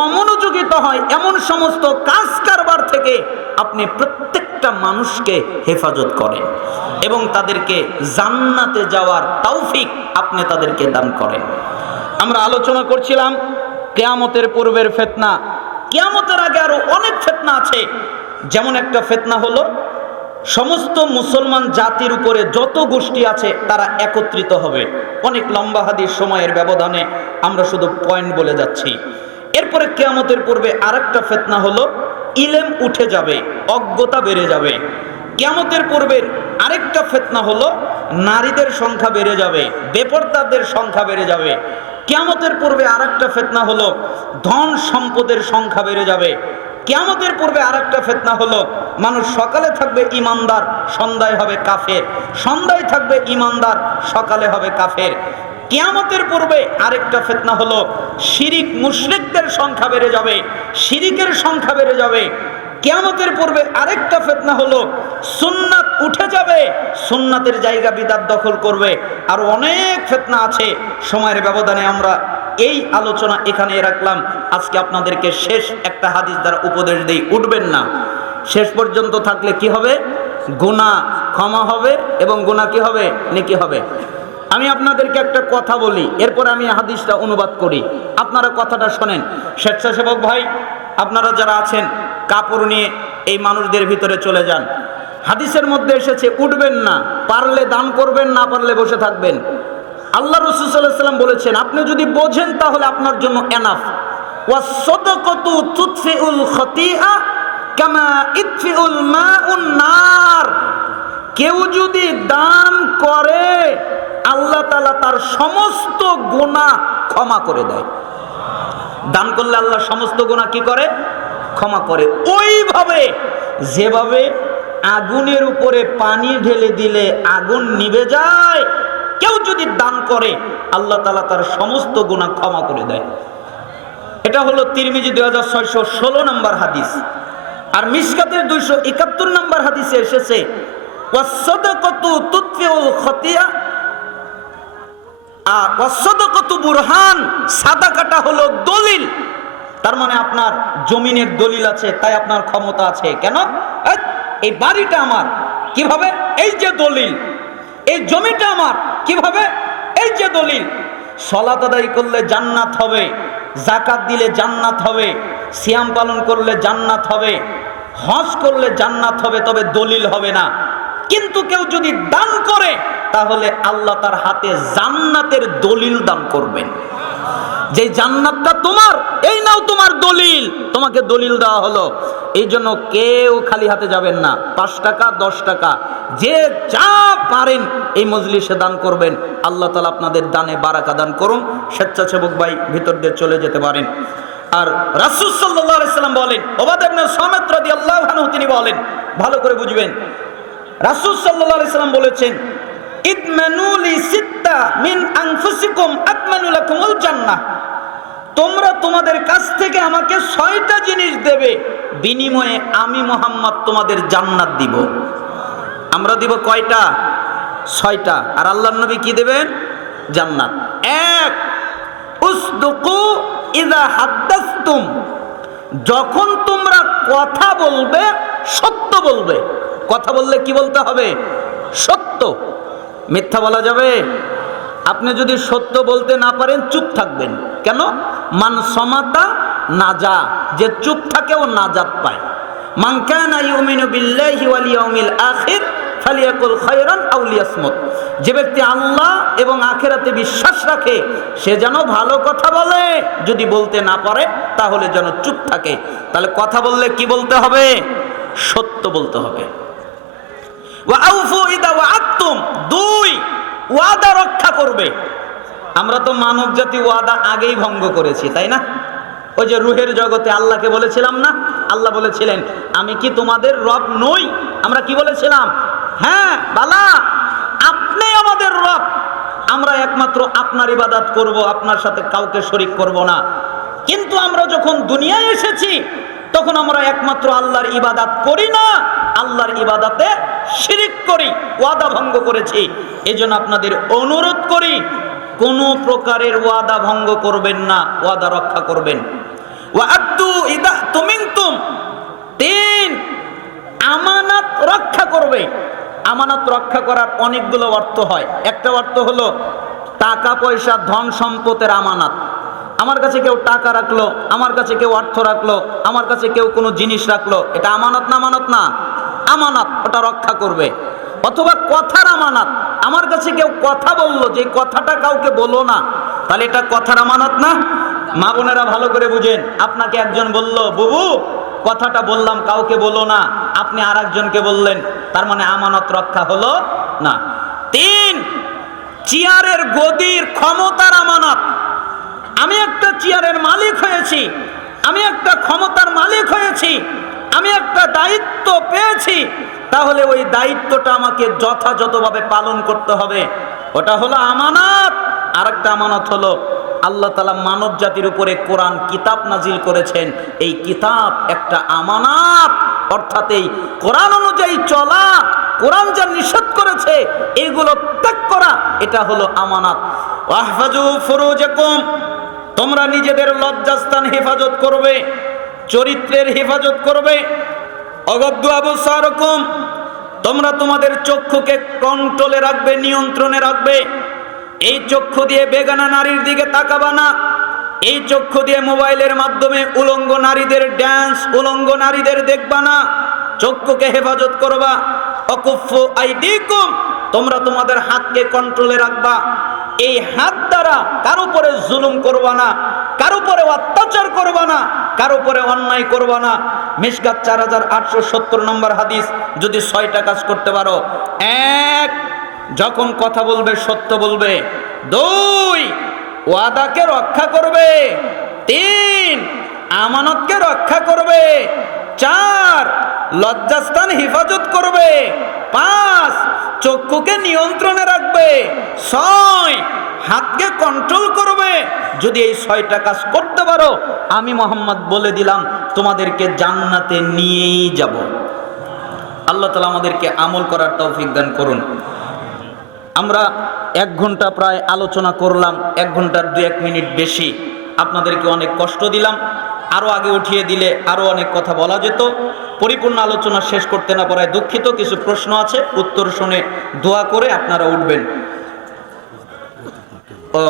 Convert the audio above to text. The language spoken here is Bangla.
অমনোযোগিতা হয় এমন সমস্ত কাজ কারবার থেকে আপনি প্রত্যেকটা মানুষকে হেফাজত করেন এবং তাদেরকে জান্নাতে যাওয়ার তৌফিক আপনি তাদেরকে দান করেন। আমরা আলোচনা করছিলাম কিয়ামতের পূর্বের ফিতনা। কিয়ামতের আগে আরো অনেক ফিতনা আছে। যেমন একটা ফিতনা হলো সমস্ত মুসলমান জাতির উপরে যত গোষ্ঠী আছে তারা একত্রিত হবে। অনেক লম্বা হাদিস, সময়ের ব্যবধানে আমরা শুধু পয়েন্ট বলে যাচ্ছি। এরপরে কিয়ামতের পূর্বে আরেকটা ফিতনা হলো ইলম উঠে যাবে, অজ্ঞতা বেড়ে যাবে। কিয়ামতের পূর্বের আরেকটা ফিতনা হলো নারীদের সংখ্যা বেড়ে যাবে, বেপরদাদের সংখ্যা বেড়ে যাবে। কিয়ামতের পূর্বে আরেকটা ফিতনা হলো ধন সম্পদের সংখ্যা বেড়ে যাবে। কিয়ামতের পূর্বে আরেকটা ফিতনা হলো মানুষ সকালে থাকবে ইমানদার, সন্ধ্যায় হবে কাফের, সন্ধ্যায় থাকবে ইমানদার, সকালে হবে কাফের। কিয়ামতের পূর্বে আরেকটা ফিতনা হলো শিরিক মুশরিকদের সংখ্যা বেড়ে যাবে, শিরিকের সংখ্যা বেড়ে যাবে। কিয়ামতের পূর্বে আরেকটা ফিতনা হলো সুন্নাত উঠে যাবে, সুন্নাতের জায়গা বিদআত দখল করবে। আর অনেক ফিতনা আছে। সময়ের ব্যবধানে আমরা এই আলোচনা এখানে রাখলাম। আজকে আপনাদেরকে শেষ একটা হাদিস দ্বারা উপদেশ দেই, উঠবেন না। শেষ পর্যন্ত থাকলে কি হবে? গুনাহ ক্ষমা হবে এবং গুনাহ কি হবে? নেকি হবে। আমি আপনাদেরকে একটা কথা বলি, এরপর আমি হাদিসটা অনুবাদ করি, আপনারা কথাটা শোনেন। স্বেচ্ছাসেবক ভাই আপনারা যারা আছেন কাপড় নিয়ে এই মানুষদের ভিতরে চলে যান। হাদিসের মধ্যে এসেছে উঠবেন না, পারলে দান করবেন, না পারলে বসে থাকবেন। আল্লাহ রাসূল সাল্লাল্লাহু আলাইহি ওয়াসাল্লাম বলেছেন আপনি যদি বোঝেন তাহলে আপনার জন্য এনাফ। ওয়াস-সাদাকাতু তুতফিউল খতিআ কামা ইতফিউল মাউন নার। কেউ যদি দান করে আল্লাহ তাআলা তার সমস্ত গুনাহ ক্ষমা করে দেয়। দান করলে আল্লাহ সমস্ত গুনাহ কি করে? ক্ষমা করে। ওইভাবে যেভাবে আগুনের উপরে পানি ঢেলে দিলে আগুন নিভে যায়, কেউ যদি দান করে আল্লাহ তাআলা তার সমস্ত গুনাহ ক্ষমা করে দেয়। এটা হলো তিরমিজি 2616 নম্বর হাদিস। আর মিশকাতের 271 নম্বর হাদিসে এসেছে ওয়াস-সাদাকাতু তুতফিউল খতিআ ওয়াস-সাদাকাতু বুরহান। সাদাকাটা হলো দলিল। তার মানে আপনার জমিনের দলিল আছে, তাই আপনার ক্ষমতা আছে। কেন? এই বাড়িটা আমার, কিভাবে? এই যে দলিল। এই জমিটা আমার, কিভাবে? এই যে দলিল। সালাত আদায় করলে জান্নাত হবে, যাকাত দিলে জান্নাত হবে, সিয়াম পালন করলে জান্নাত হবে, হজ করলে জান্নাত হবে, তবে দলিল হবে না। কিন্তু কেউ যদি দান করে তাহলে আল্লাহ তার হাতে জান্নাতের দলিল দান করবেন। যে জান্নাতটা তোমার, এই নাও তোমার দলিল, তোমাকে দলিল দেওয়া হলো। এই জন্য কেউ খালি হাতে যাবেন না। 5 টাকা 10 টাকা যে যা পারেন এই মজলিসে দান করবেন। আল্লাহ তাআলা আপনাদের দানে বারাকা দান করুন। স্বেচ্ছাসেবক ভাই ভিতর দিয়ে চলে যেতে পারেন। আর রাসূল সাল্লাল্লাহু আলাইহি সাল্লাম বলেন, উবাদা ইবনে সামিত রাদিয়াল্লাহু আনহু তিনি বলেন, ভালো করে বুঝবেন। রাসূল সাল্লাল্লাহু আলাইহি সাল্লাম বলেছেন ইদমানু লি সিত্তা মিন আনফুসিকুম আতমানু লাকুমুল জান্নাহ। তোমরা তোমাদের কাছ থেকে আমাকে 6টা জিনিস দেবে, বিনিময়ে আমি মুহাম্মদ তোমাদের জান্নাত দিব। আমরা দিব কয়টা? 6টা। আর আল্লাহর নবী কি দেবেন? জান্নাত। 1, উসদুকু ইযা হাদাসতুম। যখন তোমরা কথা বলবে সত্য বলবে। কথা বললে কি বলতে হবে? সত্য। মিথ্যা বলা যাবে? আপনি যদি সত্য বলতে না পারেন চুপ থাকবেন। কেন? মান সমাতা নাজা। যে চুপ থাকে ও নাজাত পায়। মান কানা ইউমিনু বিল্লাহি ওয়াল ইয়াউমিল আখির ফালিয়াকুল খায়রান আও লিয়াসমুত। যে ব্যক্তি আল্লাহ এবং আখিরাতে বিশ্বাস রাখে সে যেন ভালো কথা বলে, যদি বলতে না পারে তাহলে যেন চুপ থাকে। তাহলে কথা বললে কি বলতে হবে? সত্য বলতে হবে। ওয়া আউফু ইদা ওয়াআদতুম। 2, ওয়াদা রক্ষা করবে। আমরা তো মানব জাতি ওয়াদা আগেই ভঙ্গ করেছি, তাই না? ওই যে রুহের জগতে আল্লাহকে বলেছিলাম না, আল্লাহ বলেছিলেন আমি কি তোমাদের রব নই? আমরা কি বলেছিলাম? হ্যাঁ বালা, আপনি আমাদের রব, আমরা একমাত্র আপনার ইবাদত করব, আপনার সাথে কাউকে শরীক করব না। কিন্তু আমরা যখন দুনিয়ায় এসেছি তখন আমরা একমাত্র আল্লাহর ইবাদত করি না, আল্লাহর ইবাদতে শিরিক করি, ওয়াদা ভঙ্গ করেছি। এজন্য আপনাদের অনুরোধ করি কোন প্রকারের ওয়াদা ভঙ্গ করবেন না, ওয়াদা রক্ষা করবেন। ওয়া আদ্দু ইদা তুমিনতুম। 3, আমানত রক্ষা করবে। আমানত রক্ষা করার অনেকগুলো অর্থ হয়। একটা অর্থ হলো টাকা পয়সা ধন সম্পদের আমানত। আমার কাছে কেউ টাকা রাখলো, আমার কাছে কেউ অর্থ রাখলো, আমার কাছে কেউ কোনো জিনিস রাখলো, এটা আমানত না? আমানত না? আমানত, ওটা রক্ষা করবে। অথবা কথার আমানত, আমার কাছে কেউ কথা বললো, যে কথাটা কাউকে বলো না, তাহলে এটা কথার আমানত না? মা বোনেরা ভালো করে বুঝেন, আপনাকে একজন বলল, বুবু কথাটা বললাম কাউকে বলো না, আপনি আর একজনকে বললেন, তার মানে আমানত রক্ষা হলো না। 3, চেয়ারের গদির ক্ষমতার আমানত। আমি একটা চেয়ারের মালিক হয়েছি, আমি একটা ক্ষমতার মালিক হয়েছি, আমি একটা দায়িত্ব পেয়েছি, তাহলে ওই দায়িত্বটা আমাকে যথাযথভাবে পালন করতে হবে, ওটা হলো আমানত। আরেকটা আমানত হলো আল্লাহ তাআলা মানব জাতির উপরে কোরআন কিতাব নাজিল করেছেন, এই কিতাব একটা আমানত। অর্থাৎ এই কোরআন অনুযায়ী চলা, কোরআন যা নিষেধ করেছে এইগুলো ত্যাগ করা, এটা হলো আমানত। ওয়াহফাজু ফুরুজাকুম, তোমরা নিজেদের লজ্জাস্থান হেফাজত করবে, চরিত্রের হেফাজত করবে। অগদ্দু আবসারকুম, তোমরা তোমাদের চক্ষুকে কন্ট্রোলে রাখবে, নিয়ন্ত্রণে রাখবে। এই চক্ষু দিয়ে বেগানা নারীর দিকে তাকাবা না, এই চক্ষু দিয়ে মোবাইলের মাধ্যমে উলঙ্গ নারীদের ড্যান্স, উলঙ্গ নারীদের দেখবা না, চক্ষুকে হেফাজত করবা। অকুফু আইদিকুম, তোমরা তোমাদের হাতকে কন্ট্রোলে রাখবা। এই হাত দ্বারা কারো উপরে জুলুম করবা না, কারো উপরে অত্যাচার করবা না, কারো উপরে অন্যায় করবা না। মিশকাত 4870 নম্বর হাদিস। যদি 6টা কাজ করতে পারো: 1, যখন কথা বলবে সত্য বলবে। 2, ওয়াদাকে রক্ষা করবে। 3, আমানতকে রক্ষা করবে। 4, লজ্জাস্থান হেফাজত করবে। 5, চক্ষুকে নিয়ন্ত্রণে রাখবে। 6, হাতকে কন্ট্রোল করবে। যদি এই 6টা কাজ করতে পারো, আমি মোহাম্মদ বলে দিলাম তোমাদেরকে জান্নাতে নিয়েই যাব। আল্লাহ তাআলা আমাদেরকে আমল করার তৌফিক দান করুন। আমরা 1 ঘন্টা প্রায় আলোচনা করলাম, 1 ঘন্টার 2-1 মিনিট বেশি। আপনাদেরকে অনেক কষ্ট দিলাম, আরও আগে উঠিয়ে দিলে আরও অনেক কথা বলা যেত। পরিপূর্ণ আলোচনা শেষ করতে না পারায় দুঃখিত। কিছু প্রশ্ন আছে, উত্তর শুনে দোয়া করে আপনারা উঠবেন। ও